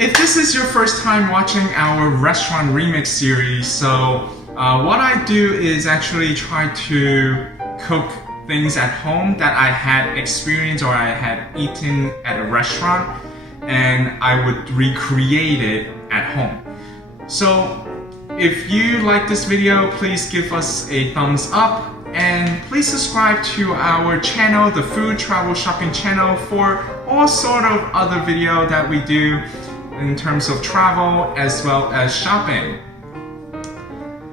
if this is your first time watching our restaurant remix series, so what I do is actually try to cook things at home that I had experienced or I had eaten at a restaurant, and I would recreate it at home. So if you like this video, please give us a thumbs up and please subscribe to our channel, the Food Travel Shopping channel, for all sort of other video that we do in terms of travel as well as shopping.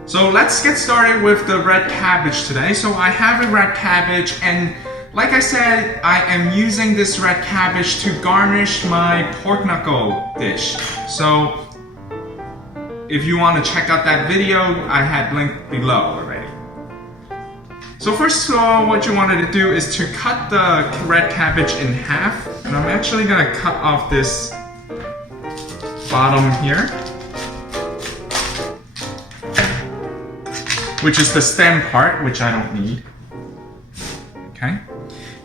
So let's get started with the red cabbage today. So I have a red cabbage, and like I said, I am using this red cabbage to garnish my pork knuckle dish. So if you want to check out that video, I had linked below already. So first of all, what you wanted to do is to cut the red cabbage in half. And I'm actually going to cut off this bottom here, which is the stem part, which I don't need. Okay.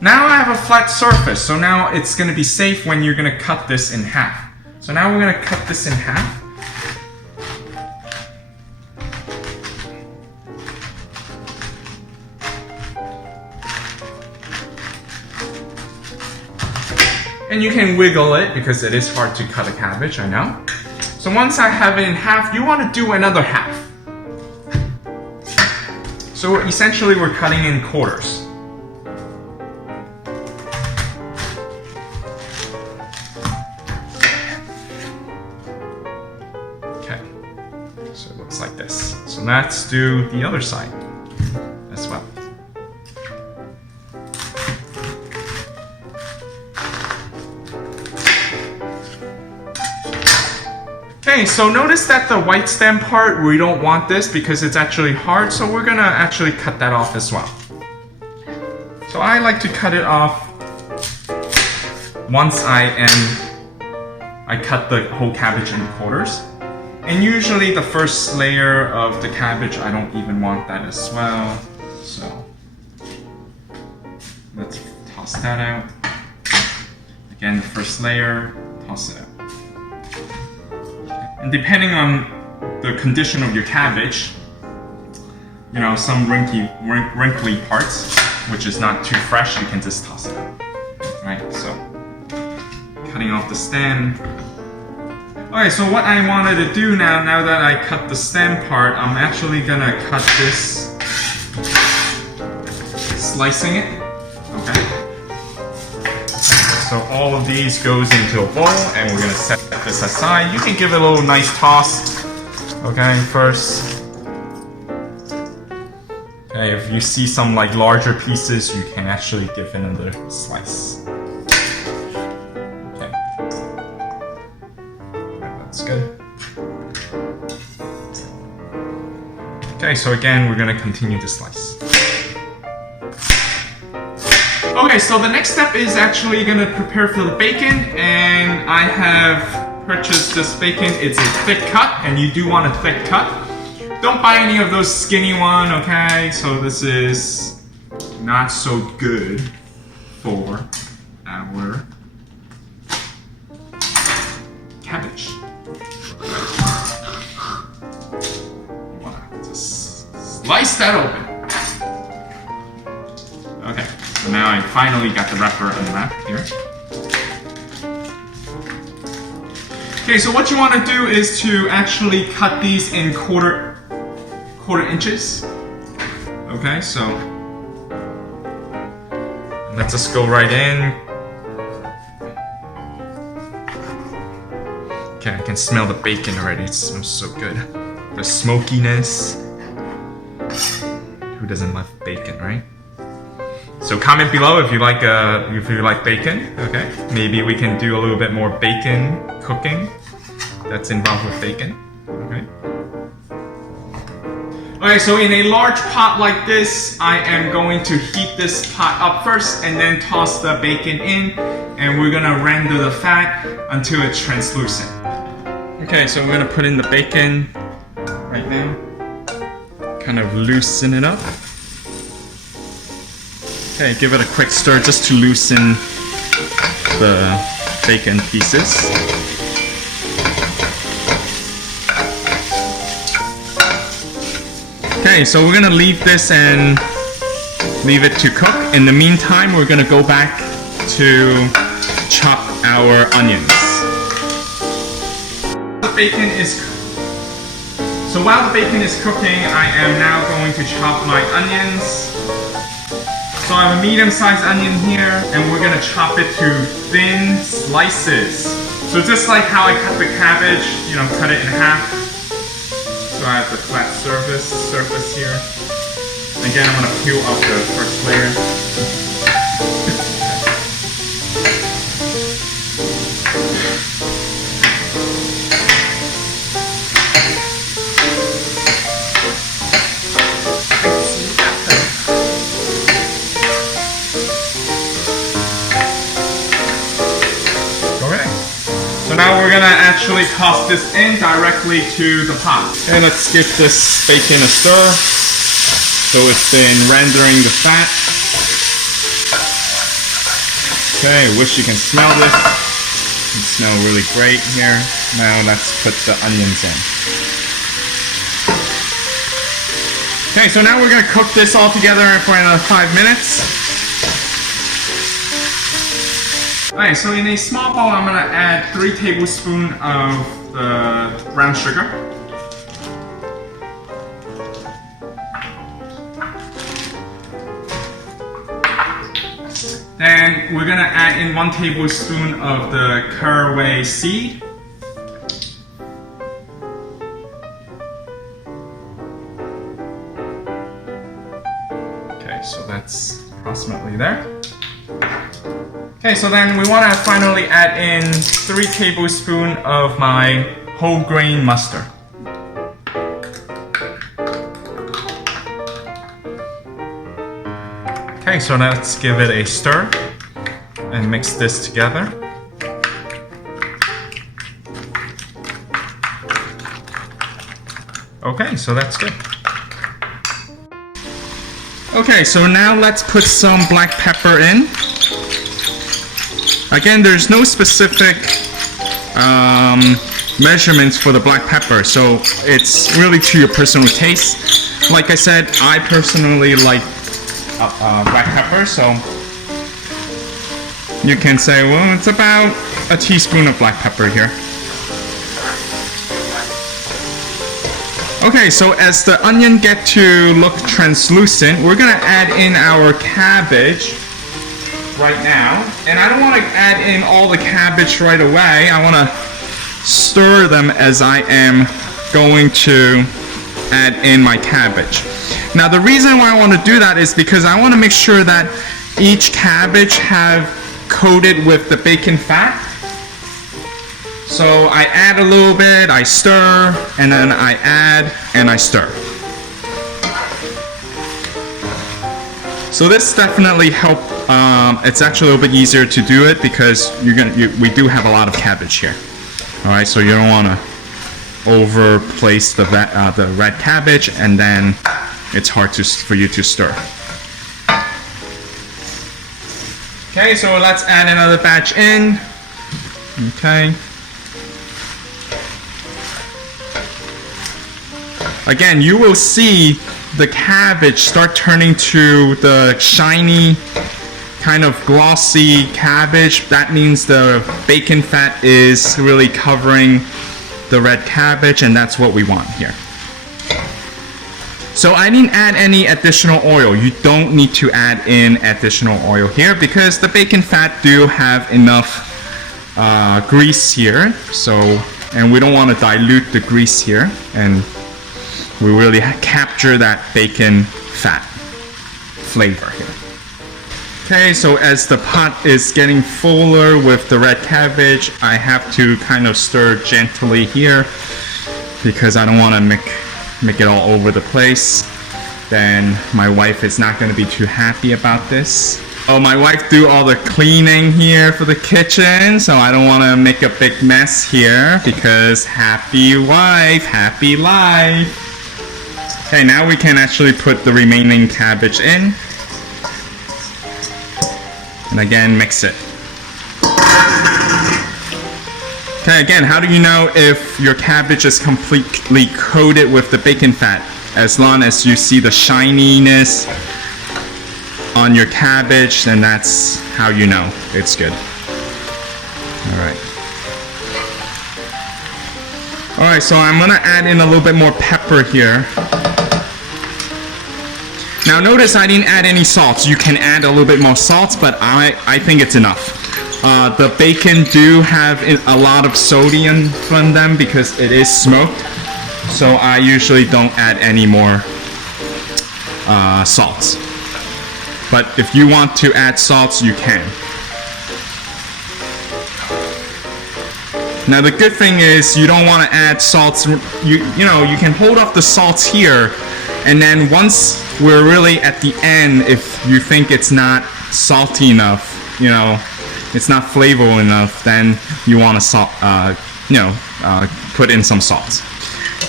Now I have a flat surface, so now it's going to be safe when you're going to cut this in half. So now we're going to cut this in half. And you can wiggle it because it is hard to cut a cabbage, I know. So once I have it in half, you want to do another half. So essentially we're cutting in quarters. Okay, so it looks like this. So let's do the other side as well. Okay, so notice that the white stem part, we don't want this because it's actually hard, so we're gonna actually cut that off as well. So I like to cut it off once I cut the whole cabbage in quarters. And usually the first layer of the cabbage, I don't even want that as well. So let's toss that out. Again, the first layer, toss it out. And depending on the condition of your cabbage, you know, some wrinkly parts, which is not too fresh, you can just toss it out. Right, so cutting off the stem. Okay, so what I wanted to do now that I cut the stem part, I'm actually gonna cut this, slicing it, okay? So all of these goes into a bowl, and we're gonna set this aside. You can give it a little nice toss, okay, first. Okay, if you see some like larger pieces, you can actually give another slice. Okay, that's good. Okay, so again, we're gonna continue to slice. Okay, so the next step is actually gonna prepare for the bacon, and I have purchased this bacon. It's a thick cut, and you do want a thick cut. Don't buy any of those skinny one, okay? So this is not so good for our cabbage. You wanna just slice that open. Okay. So now I finally got the wrapper unwrapped here. Okay, so what you want to do is to actually cut these in quarter inches. Okay, so let's just go right in. Okay, I can smell the bacon already. It smells so good. The smokiness. Who doesn't love bacon, right? So comment below if you like bacon. Okay, maybe we can do a little bit more bacon cooking that's involved with bacon. Okay. Okay, so in a large pot like this, I am going to heat this pot up first and then toss the bacon in, and we're gonna render the fat until it's translucent. Okay, so we're gonna put in the bacon right now. Kind of loosen it up. Okay, give it a quick stir just to loosen the bacon pieces. Okay, so we're gonna leave this and leave it to cook. In the meantime, we're gonna go back to chop our onions. So while the bacon is cooking, I am now going to chop my onions. So I have a medium-sized onion here, and we're gonna chop it to thin slices. So just like how I cut the cabbage, you know, cut it in half. So I have the flat surface here. Again, I'm gonna peel off the first layer. So now we're gonna actually toss this in directly to the pot. And let's give this bacon a stir. So it's been rendering the fat. Okay, wish you can smell this. It smells really great here. Now let's put the onions in. Okay, so now we're gonna cook this all together for another 5 minutes. Alright, so in a small bowl, I'm gonna add 3 tablespoons of the brown sugar. Then we're gonna add in 1 tablespoon of the caraway seed. Okay, so that's approximately there. Okay, so then we want to finally add in 3 tablespoons of my whole grain mustard. Okay, so let's give it a stir and mix this together. Okay, so that's good. Okay, so now let's put some black pepper in. Again, there's no specific measurements for the black pepper, so it's really to your personal taste. Like I said, I personally like black pepper, so you can say, well, it's about a teaspoon of black pepper here. Okay, so as the onion get to look translucent, we're gonna add in our cabbage right now. And I don't want to add in all the cabbage right away. I want to stir them as I am going to add in my cabbage. Now the reason why I want to do that is because I want to make sure that each cabbage have coated with the bacon fat. So I add a little bit, I stir, and then I add and I stir. So this definitely helps. It's actually a little bit easier to do it because we do have a lot of cabbage here. All right, so you don't want to overplace the red cabbage, and then it's hard for you to stir. Okay, so let's add another batch in. Okay. Again, you will see the cabbage start turning to the shiny, kind of glossy cabbage. That means the bacon fat is really covering the red cabbage, and that's what we want here. So I didn't add any additional oil. You don't need to add in additional oil here because the bacon fat do have enough grease here. So, and we don't want to dilute the grease here, and we really capture that bacon fat flavor here. Okay, so as the pot is getting fuller with the red cabbage, I have to kind of stir gently here because I don't want to make it all over the place. Then my wife is not going to be too happy about this. Oh, my wife do all the cleaning here for the kitchen, so I don't want to make a big mess here because happy wife, happy life. Okay, now we can actually put the remaining cabbage in. And again, mix it. Okay, again, how do you know if your cabbage is completely coated with the bacon fat? As long as you see the shininess on your cabbage, then that's how you know it's good. Alright. Alright, so I'm gonna add in a little bit more pepper here. Now notice I didn't add any salt. You can add a little bit more salt, but I think it's enough. The bacon do have a lot of sodium from them because it is smoked. So I usually don't add any more salts. But if you want to add salts, you can. Now the good thing is you don't want to add salts. You know, you can hold off the salts here, and then once we're really at the end, if you think it's not salty enough, you know, it's not flavorful enough, then you want to put in some salt.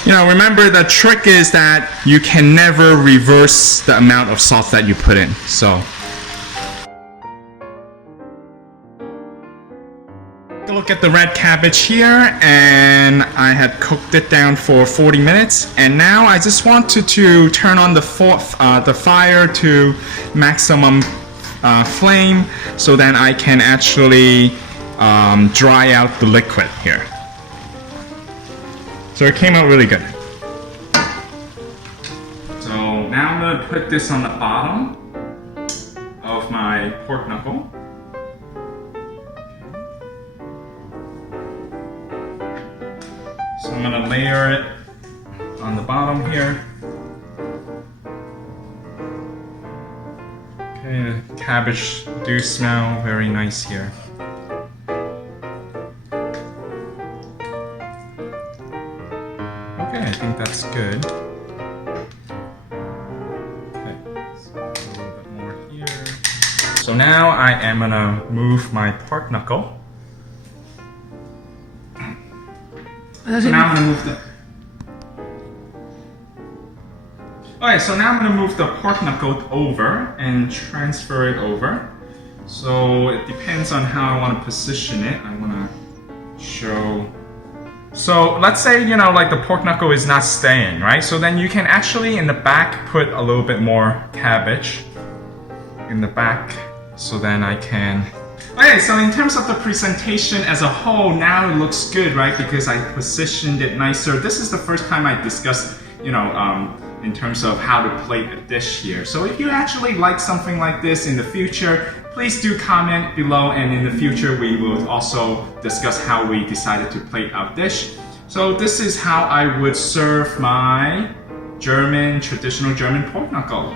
You know, remember the trick is that you can never reverse the amount of salt that you put in. So look at the red cabbage here, and I had cooked it down for 40 minutes, and now I just wanted to turn on the fire to maximum flame so that I can actually dry out the liquid here. So it came out really good. So now I'm going to put this on the bottom of my pork knuckle. So I'm going to layer it on the bottom here. Okay, the cabbage do smell very nice here. Okay, I think that's good. Okay, so a little bit more here. So now I am going to move my pork knuckle. So now I'm going to move the... Okay, so now I'm going to move the pork knuckle over and transfer it over. So it depends on how I want to position it. I want to show... So let's say, you know, like the pork knuckle is not staying, right? So then you can actually in the back put a little bit more cabbage in the back. So then I can... Okay, so in terms of the presentation as a whole, now it looks good, right? Because I positioned it nicer. This is the first time I discussed, you know, in terms of how to plate a dish here. So if you actually like something like this in the future, please do comment below, and in the future we will also discuss how we decided to plate our dish. So this is how I would serve my traditional German pork knuckle.